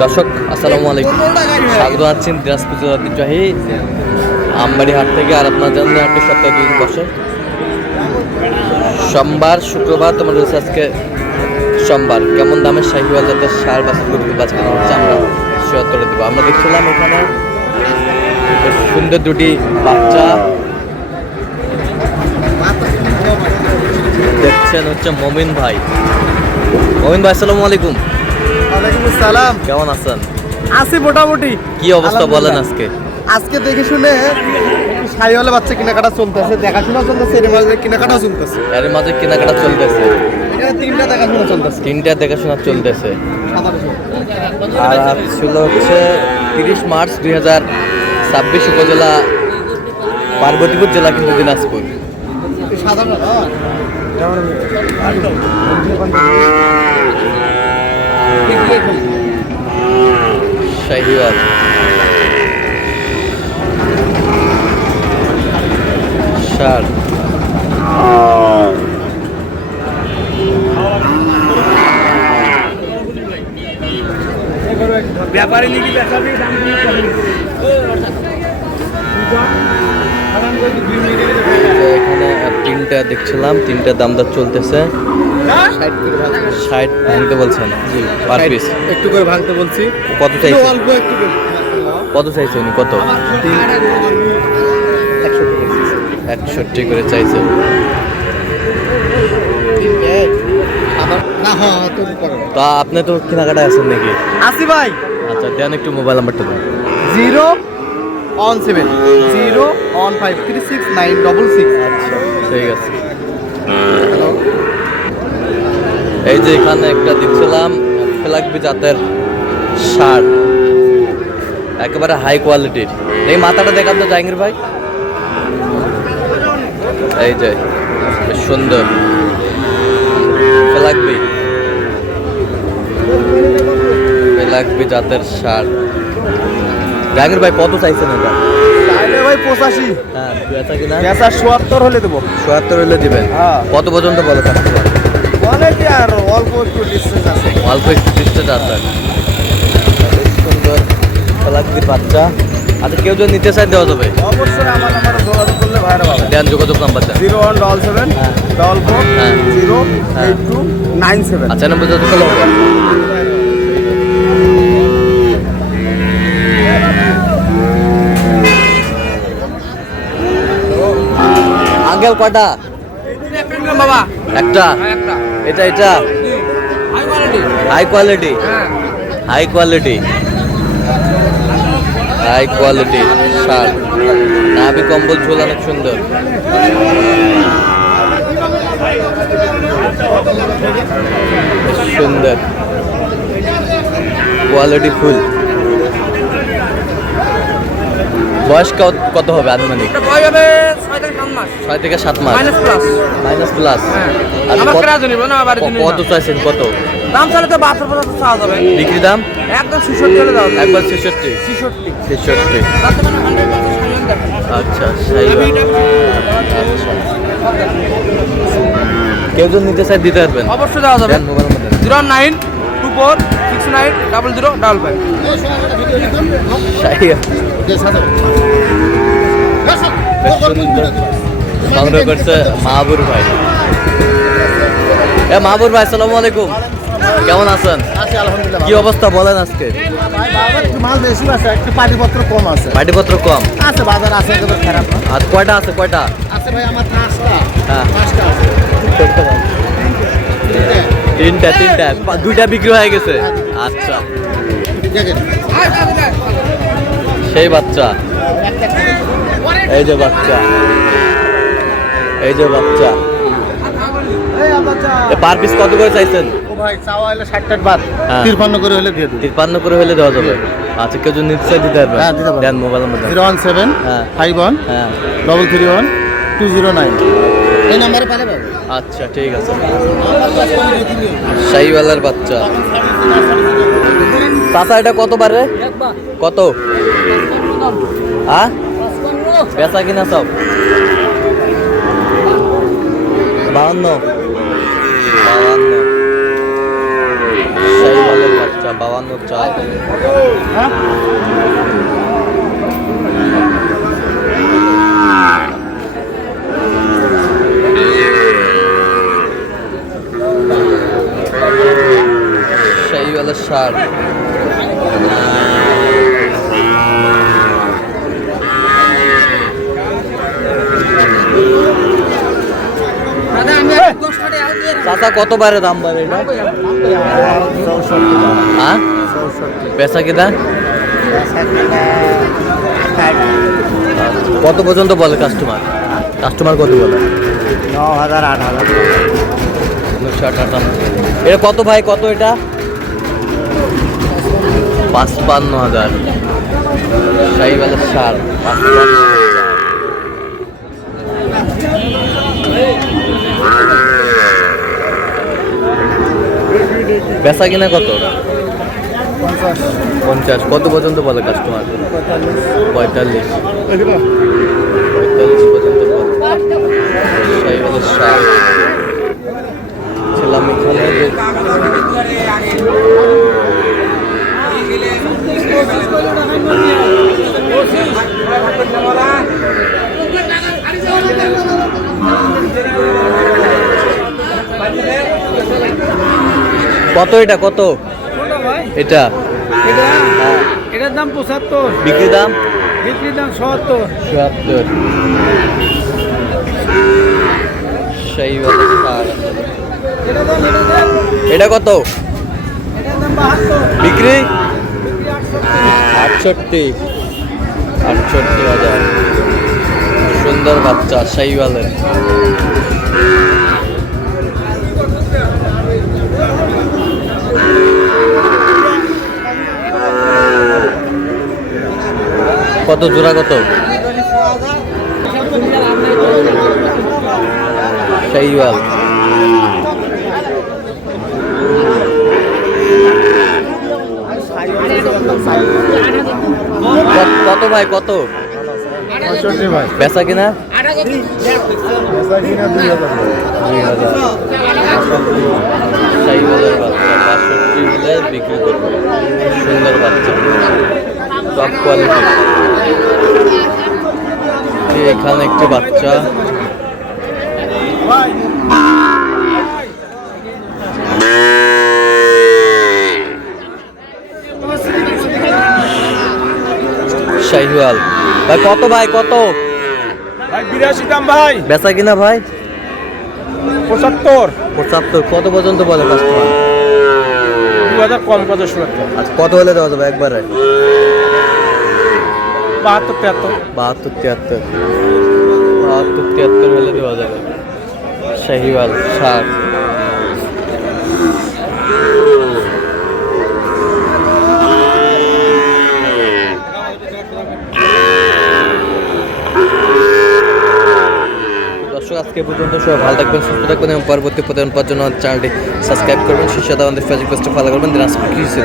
দর্শক আসসালামু আলাইকুম, স্বাগত আছেন দিনাজপুর জেলার ঐতিহ্যবাহী আমবাড়ি হাট থেকে। আর আপনার জানেন হাটটি সপ্তাহে 2 দিন বসে, সোমবার শুক্রবার। তোমার রয়েছে আজকে সোমবার। কেমন দামের শাহিওয়াল জাতের সার বাছুর গরু বাছানো হচ্ছে আমরা শেয়ার করে দেবো। আমরা দেখছিলাম এখানে বেশ সুন্দর দুটি বাচ্চা দেখছেন, হচ্ছে মমিন ভাই। মমিন ভাই আসসালামু আলাইকুম। ওয়ালাইকুম আসসালাম। কেমন আছেন? আছি মোটামুটি। কি অবস্থা বলেন আজকে? আজকে দেখে শুনে একটু শাহিওয়ালা বাচ্চা কেনাকাটা চলতেছে, দেখাশোনা চলতেছে, এর মাঝে কেনাকাটা চলতেছে। এর মাঝে কেনাকাটা চলতেছে, এখানে তিনটা দেখাশোনা চলতেছে। তিনটা দেখাশোনা চলতেছে। আর আজ ছিল হচ্ছে 30 মার্চ 2026, উপজেলা পার্বতীপুর জেলা কিন্তু দিনাজপুর। শাহিওয়াল সার ব্যাপারী নাকি বেচাবি দাম এখানে তিনটা দেখছিলাম, তিনটা দাম দর চলতেছে। 60 ভাঙতে বলছেন পার পিস, একটু করে ভাঙতে বলছি। কত চাইছে? অল্প একটু কত চাইছে উনি? কত? 61 করে চাইছে। তা আপনি তো কেনাকাটায় আছেন নাকি? আসি ভাই। আচ্ছা দেন একটু মোবাইল নাম্বারটা দেন। 017 015 36966। আচ্ছা ঠিক আছে। এই যে এখানে একটা দেখছিলাম ফ্লাগবি জাতের শার্ট, একেবারে হাই কোয়ালিটির। এই মাথাটা দেখান তো জাহাঙ্গীর ভাই। এই যে বেশ সুন্দর ফ্লাগবি জাতের শার্ট। জাহাঙ্গীর ভাই কত চাইছেন এটা? তাইলে ভাই 85। হ্যাঁ বেচা কিনা? বেচা 77 হলে দেবো। 77 হলে দিবেন? হ্যাঁ। কত পর্যন্ত বলে থাকতে পারে? বলে কি আর অল্প একটু ডিসটেন্স আছে। অল্প একটু ডিস্টেন্স আছে। সুন্দর ফ্লাগবির বাচ্চা। আচ্ছা কেউ যদি নিতে চাই দেওয়া যাবে? অবশ্যই আমার নাম্বারে যোগাযোগ করলে ভাইরা পাবে। দেন যোগাযোগ নাম্বার দেন। 0177 হ্যাঁ। 44 হ্যাঁ। 08297। আচ্ছা নম্বর যোগাযোগ করলে হবে। আঙ্কেল কয়টা? বাবা একটা। এটা এটা high quality, high quality, high quality shirt. নাভি কম্বল ঝোল অনেক সুন্দর। সুন্দর কোয়ালিটি ফুল। বয়স কত হবে আনুমানিক? 6 থেকে 7 মাস। Minus plus. কত চাইছেন? কত দাম চাইলে তো 72 চাওয়া যাবে। বিক্রি দাম? একদম 66 হলে দাও। একবার 66। 66। আচ্ছা কেউ যদি নিতে চাই দিতে পারবেন? অবশ্যই দেওয়া যাবে। Mobile number 0924690055। সংগ্রহ করছে মাহবুর ভাই। মাহবুর ভাই আসসালামু আলাইকুম, কেমন আছেন? কি অবস্থা বলেন আজকে? মাল বেশি আছে, একটু পাটিপত্র কম আছে। পাটিপত্র কম আছে, বাজার আছে, একেবারে খারাপ না। আর কয়টা আছে? কয়টা আছে ভাই আমার 5টা। হ্যাঁ 5টা আছে। তিনটা। দুইটা বিক্রি হয়ে গেছে। আচ্ছা সেই বাচ্চা, এই যে বাচ্চা, এই যে বাচ্চা। পার পিস কত করে চাইছেন? ও ভাই চাওয়া হলে 60 বাদ, হ্যাঁ। 53 করে হলে দিয়ে দেব। 53 করে হলে দেওয়া যাবে। আচ্ছা কেউ যদি নিতে চাই দিতে পারবেন? হ্যাঁ, দিতে পারবো। দেন মোবাইল নাম্বার দেন। 017 হ্যাঁ 51 হ্যাঁ 331 209। এই নম্বরে পারে পাবে। আচ্ছা ঠিক আছে। শাহিওয়ালার বাচ্চা। চাচা এটা কত বারে? কত? হ্যাঁ বেচা কিনা সব? 52। বাচ্চা 52 চাল। শাহিওয়ালের ষাঁড়। চাচা কত বারে দাম বাড়ে এটা? হ্যাঁ পেশা কিনা কত পর্যন্ত বলে কাস্টমার? কাস্টমার কত বলে? 9,000 8,000। 958। এটা কত ভাই, কত এটা? 55,000। শাহিওয়ালের ষাঁড় 55,000। বেচা কিনা কত? 50। কত পর্যন্ত বলে কাস্টমার? 45 পর্যন্ত বলে। শাহিওয়ালের ষাঁড় ছিলাম এখানে। কত এটা, কত এটা? এটার দাম 75, বিক্রি দাম? বিক্রির দাম 77। 77। শাহিওয়ালের ষাঁড়। এটা কত? এটার দাম 72, বিক্রি? বিক্রি 68। 68,000। সুন্দর বাচ্চা শাহিওয়ালের। কত জোড়া, কত? শাহিওয়াল কত ভাই, কত? 65 ভাই। বেচা কিনা? বেচা কিনা 2,000। শাহিওয়ালের বাচ্চা 65 হলে বিক্রি করবো। সুন্দর বাচ্চা, টপ কোয়ালিটি। এখানে একটি বাচ্চা। শাহিওয়াল ভাই কত, ভাই কত? ভাই 82 দাম ভাই। বেচা কিনা ভাই? 75। 75। কত পর্যন্ত বলে কাস্টমার? 2000 কম কত শুরু? আচ্ছা কত হলে দেওয়া যাবে একবারে? 72 73। 72 হলে দেওয়া যাবে। শাহিওয়াল ষাঁড়। দর্শক আজকে পর্যন্ত সবাই ভালো থাকবেন, সুস্থ থাকবেন এবং পরবর্তী প্রতিদিন পাওয়ার জন্য চ্যানেলটি সাবস্ক্রাইব করবেন। শীর্ষে আমাদের ফেসবুক পেজটা ফলো করবেন। দিনাজপুর কৃষি।